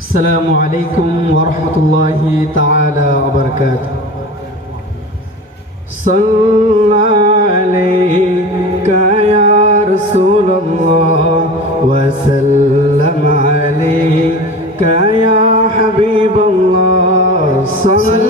السلام عليكم ورحمة الله تعالى وبركاته. صلى عليك يا رسول الله وسلم عليك يا حبيب الله. صلى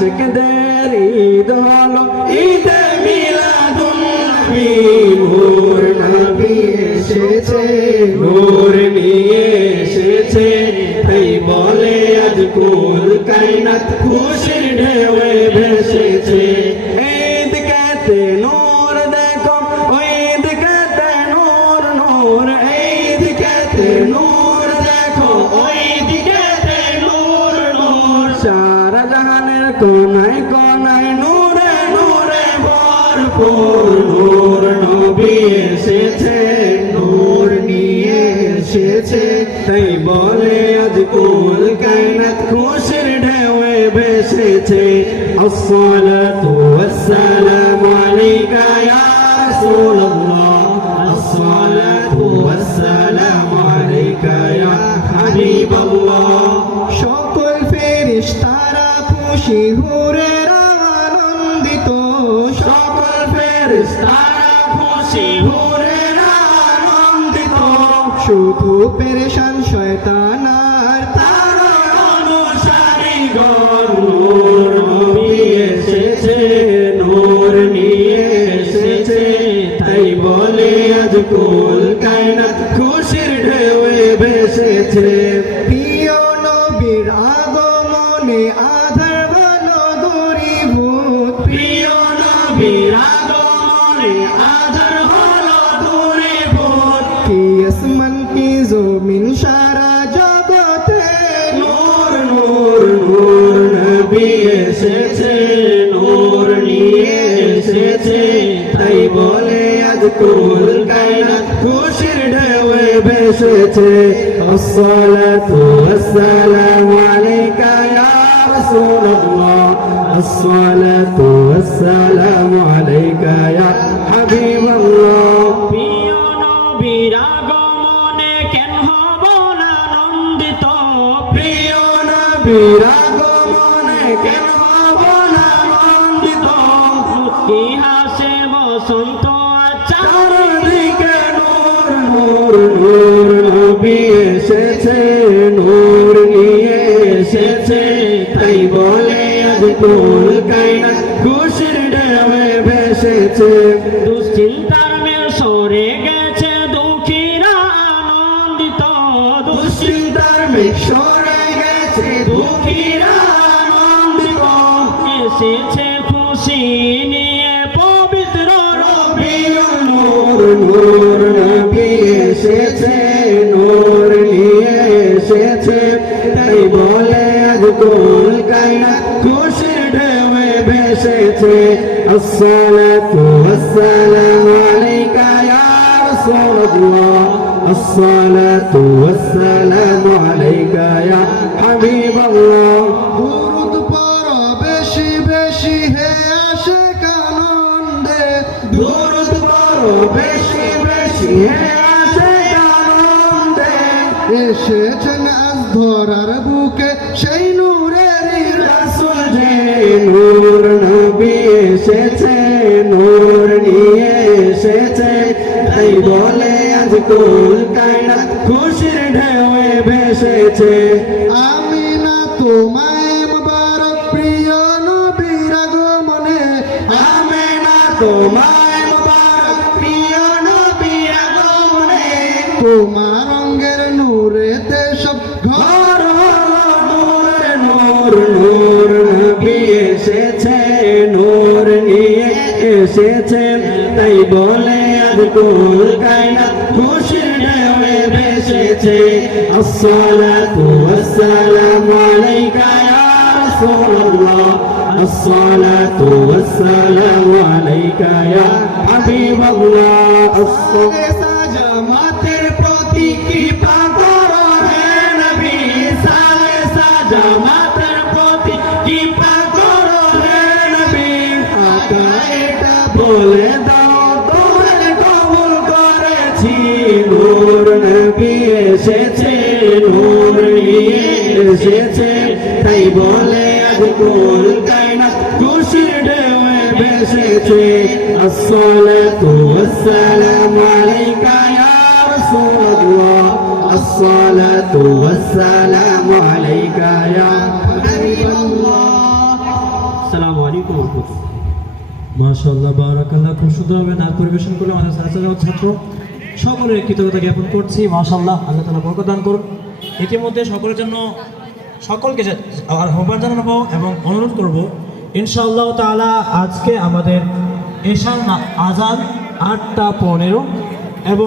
আশিকদের ঈদ হলো ঈদ মিলাদ নবী নূর নবী এসেছে নূর নিয়ে এসেছে। তাই বলে আজ কুল কায়নাত খুশির ঢেউয়ে ভেসেছে। ঈদ কেতে নূর দেখো, ঈদ কেতে নূর নূর, ঈদ কেতে নূর কোনায় কোনায় নূরে নূরে ভরপুর, নূর নবী এসেছে, নূর নিয়ে এসেছে। তাই বলে আজ কুল কায়নাত খুশির ঢেউয়ে ভেসেছে। আসসালাতু ওয়াসসালামু। হুরেরা আনন্দিত সকল ফেরেশতারা খুশি। হুরেরা আনন্দিত। শুধু পেরেশান শয়তান আর তার অনুসারী গণ। নূর নবী এসেছে, নূর নিয়ে এসেছে। তাই বলে আজ কুল খুশির ঢেউয়ে ভেসেছে। কুল কায়নাত খুশির ঢেউয়ে ভেসেছে। আসসালাতু ওয়াসসালামু আলাইকা ইয়া রাসূলুল্লাহ। আসসালাতু ওয়াসসালামু আলাইকা ইয়া হাবিবাল্লাহ। প্রিয় নবীর আগমনে কেন হব না আনন্দিত প্রিয় নবীর আগমনে কেন হব না আনন্দিত ইতিহাসে বসন্ত আচার চারদিকে নূর নূর নূর নবী এসেছে নূর নিয়ে এসেছে। তাই বলে আজ কুল কায়নাত খুশির ঢেউয়ে ভেসেছে। দুশ্চিন্তার মেল সরে গেছে দুঃখীরা আনন্দিত। দুশ্চিন্তার মিশরে গেছে দুঃখীরা আনন্দিত। এসেছে খুশি নিয়ে নূর নবী এসেছে, নূর নিয়ে এসেছে। তাই বলে আজ কুল কায়নাত খুশির ঢেউয়ে ভেসেছে। আসসালাতু ওয়াসসালামু আলাইকা ইয়া রাসূলুল্লাহ। আসসালাতু ওয়াসসালামু আলাইকা ইয়া হাবিবাল্লাহ। বেশি বেশি আছে আনন্দে। এসেছেন আজ ধরার বুকে সেই নূরের রাসুল যে। নূর নবী এসেছে, নূর নিয়ে এসেছে। তাই বলে আজ কোল কায়না খুশির ঢেউয়ে ভেসেছে। আমি না তোমায় বারক প্রিয় নবীর আগমনে, আমি না তোমায় তোমার রঙের নূরেতে সব ঘর নূর নূর নূর নবী এসেছে নূর নিয়ে এসেছে তাই বলে আজ কুল কায়নাত খুশির ঢেউয়ে ভেসেছে আসসালাতু ওয়াসসালামু আলাইকা ইয়া রাসূলুল্লাহ الصلاة والسلام عليك يا حبيب الله জামাতের বলে দাও তোমার কবুল করেছি। নূর নবী এসেছে, নূর এসেছে। তাই বলে আজ কুল কায়নাত খুশির ঢেউয়ে ভেসেছে। আসসালাতু ওয়াসসালামু আলাইকা ইয়া রাসূলুল্লাহ। আসসালাতু ওয়াসসালামু আলাইকা ইয়া মাশাআল্লাহ, বারাকাল্লাহ। খুব সুন্দরভাবে নাচ পরিবেশন করল আমাদের ছাত্র। সকলের কৃতজ্ঞতা জ্ঞাপন করছি মাশাল্লাহ আল্লাহ তালা বরকদান করুন ইতিমধ্যে সকলের জন্য সকলকে আহ্বান জানাব এবং অনুরোধ করব, ইনশাআল্লাহ তালা আজকে আমাদের এশার আজান আটটা পনেরো এবং